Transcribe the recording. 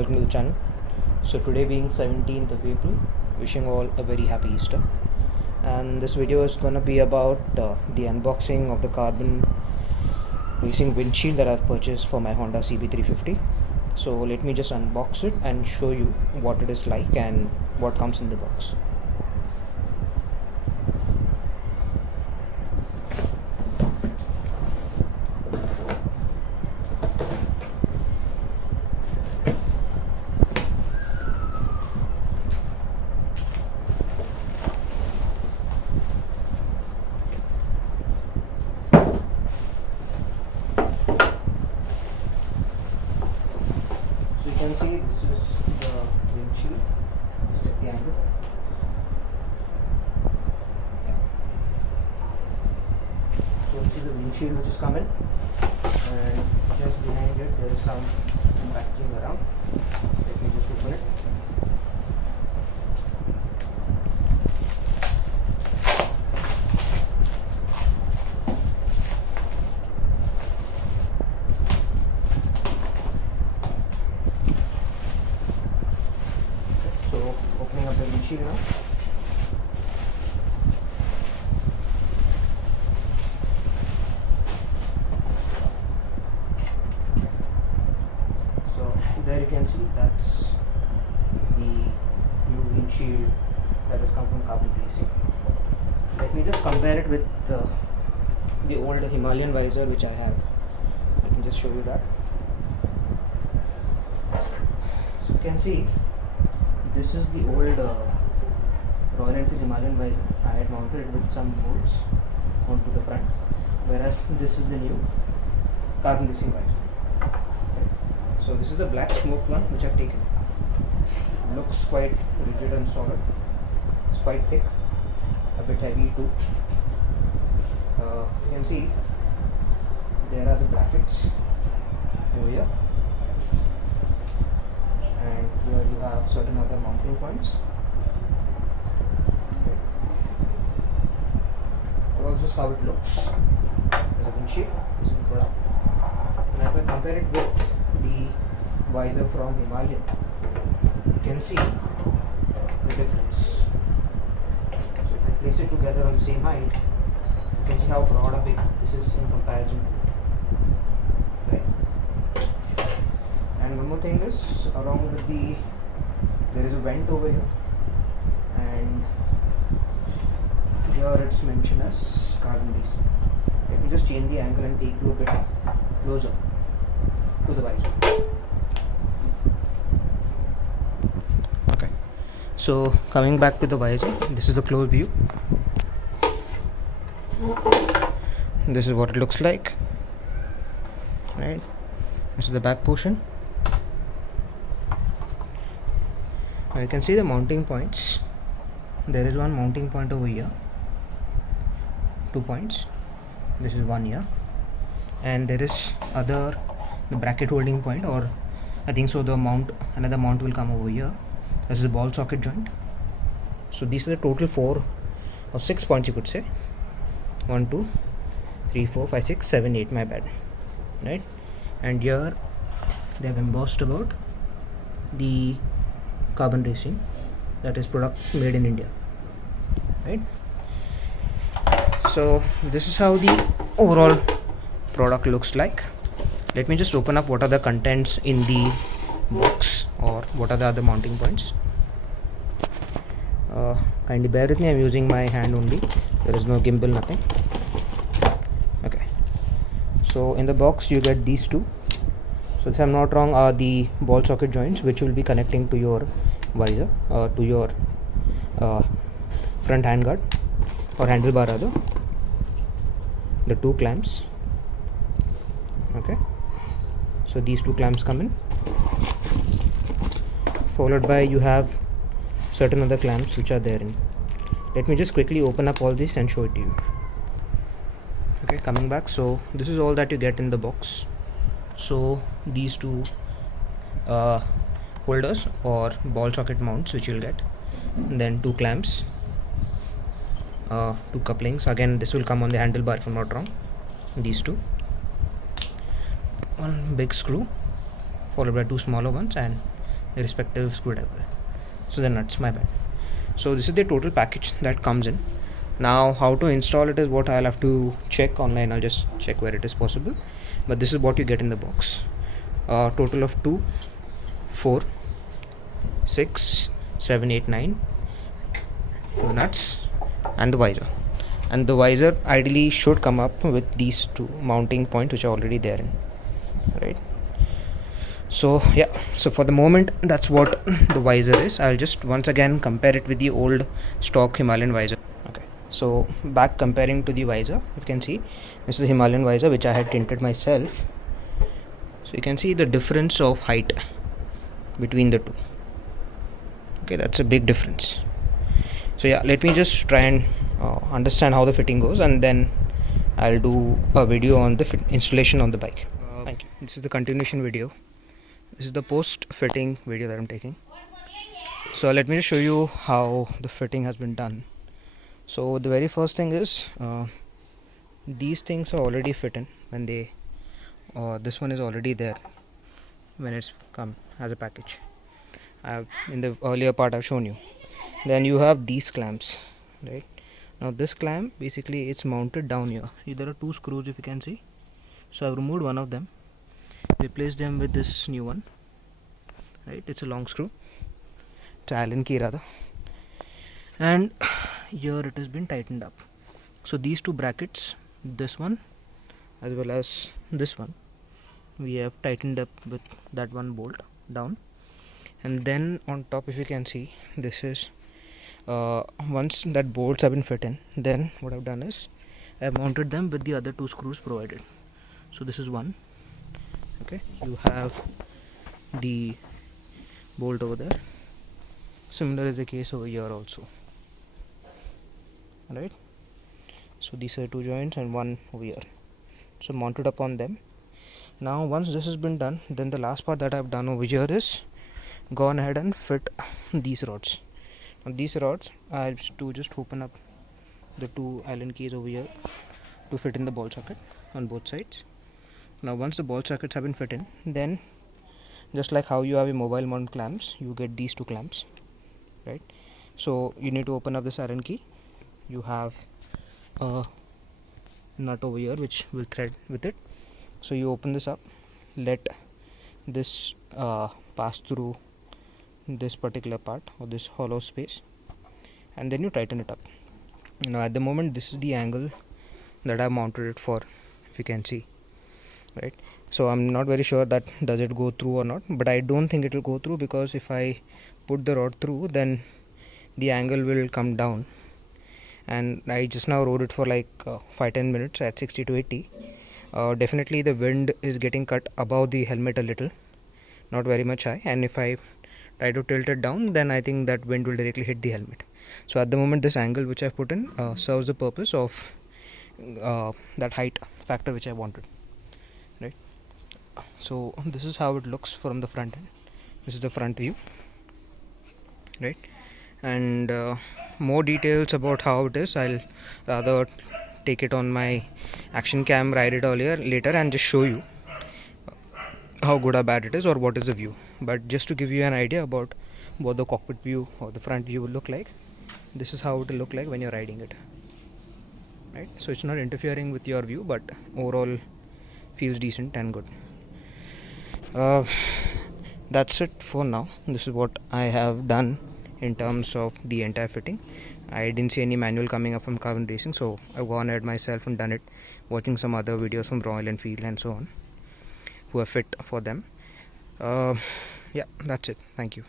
welcome to the channel. So today being 17th of April, wishing all a very happy Easter, and this video is gonna be about the unboxing of the Carbon Racing Windshield that I've purchased for my Honda CB350. So let me just unbox it and show you what it is like and what comes in the box. So you can see this is the windshield. Let's check the angle. So this is the windshield which is coming, and just behind it there is some packaging around. Let me just open it. So opening up the windshield now. So there you can see that's the new windshield that has come from Carbon Racing. Let me just compare it with the old Himalayan visor which I have. Let me just show you that. So you can see this is the old Royal Enfield Himalayan visor. I had mounted it with some bolts onto the front, whereas this is the new Carbon Racing visor. Okay. So this is the black smoke one which I've taken. Looks quite rigid and solid. It's quite thick, a bit heavy too. You can see there are the brackets over here, and here you have certain other mounting points. Okay. Well, this is how it looks as a windshield. This is the product, and if I compare it with the visor from Himalayan, you can see the difference. So if I place it together on the same height, you can see how broad or big this is in comparison, right? And one more thing is, along with there is a vent over here, and here it's mentioned as Carbon Racing. Let me just change the angle and take you a bit closer to the visor. Okay, so coming back to the visor, this is a close view. This is what it looks like, right? This is the back portion. Now you can see the mounting points. There is one mounting point over here, 2 points. This is one here, and there is the bracket holding point, or I think so the another mount will come over here. This is a ball socket joint. So these are the total 4 or 6 points, you could say. 1 2 3 4 5 6 7 8, my bad, right? And here they have embossed about the Carbon Racing, that is product made in India, right? So this is how the overall product looks like. Let me just open up what are the contents in the box, or what are the other mounting points. Kindly bear with me, I'm using my hand only. There is no gimbal, nothing. Okay, so in the box you get these two. So if I'm not wrong, are the ball socket joints which will be connecting to your visor, to your front handguard or handlebar rather. The 2 clamps. Okay, so these 2 clamps come in, followed by you have certain other clamps which are there in. Let me just quickly open up all this and show it to you. Okay, coming back, so this is all that you get in the box. So these 2 holders or ball socket mounts which you'll get, and then 2 clamps, 2 couplings. Again, this will come on the handlebar if I'm not wrong. These 2, one big screw followed by 2 smaller ones, and respective screwdriver. So the nuts, my bad. So this is the total package that comes in. Now how to install it is what I'll have to check online. I'll just check where it is possible, but this is what you get in the box. Total of 2, 4, 6, 7, 8, 9 nuts and the visor. And the visor ideally should come up with these two mounting points which are already there in, right? So yeah, so for the moment that's what the visor is. I'll just once again compare it with the old stock Himalayan visor. Okay, so back comparing to the visor, you can see this is Himalayan visor which I had tinted myself. So you can see the difference of height between the two. Okay, that's a big difference. So yeah, let me just try and understand how the fitting goes, and then I'll do a video on the installation on the bike. Thank you. This is the continuation video. This is the post fitting video that I'm taking. So let me just show you how the fitting has been done. So the very first thing is these things are already fit in when they this one is already there when it's come as a package. In the earlier part I've shown you. Then you have these clamps, right? Now this clamp basically it's mounted down here. There are 2 screws if you can see. So I've removed one of them, replaced them with this new one, right? It's a long screw, it's Allen key rather, and here it has been tightened up. So these 2 brackets, this one as well as this one, we have tightened up with that one bolt down. And then on top if you can see, this is once that bolts have been fit in, then what I've done is I've mounted them with the other 2 screws provided. So this is one, okay, you have the bolt over there. Similar is the case over here also, right? So these are 2 joints and one over here, so mounted upon them. Now once this has been done, then the last part that I've done over here is gone ahead and fit these rods. Now these rods I have to just open up the 2 Allen keys over here to fit in the ball socket on both sides. Now once the ball sockets have been fit in, then just like how you have a mobile mount clamps, you get these 2 clamps, right? So you need to open up this Allen key. You have a nut over here which will thread with it. So you open this up, let this pass through this particular part or this hollow space, and then you tighten it up. Now at the moment this is the angle that I mounted it for, if you can see, right? So I'm not very sure that does it go through or not, but I don't think it will go through, because if I put the rod through, then the angle will come down, and I just now rode it for like 5-10 minutes at 60 to 80. Definitely the wind is getting cut above the helmet a little, not very much high, and if I try to tilt it down, then I think that wind will directly hit the helmet. So at the moment this angle which I've put in serves the purpose of that height factor which I wanted, right? So this is how it looks from the front end. This is the front view, right? And more details about how it is, I'll rather take it on my action cam, ride it later and just show you how good or bad it is, or what is the view. But just to give you an idea about what the cockpit view or the front view will look like, this is how it will look like when you're riding it, right? So it's not interfering with your view, but overall feels decent and good. That's it for now. This is what I have done in terms of the entire fitting. I didn't see any manual coming up from Carbon Racing, so I've gone ahead myself and done it, watching some other videos from Royal Enfield and so on, who are fit for them. Yeah, that's it. Thank you.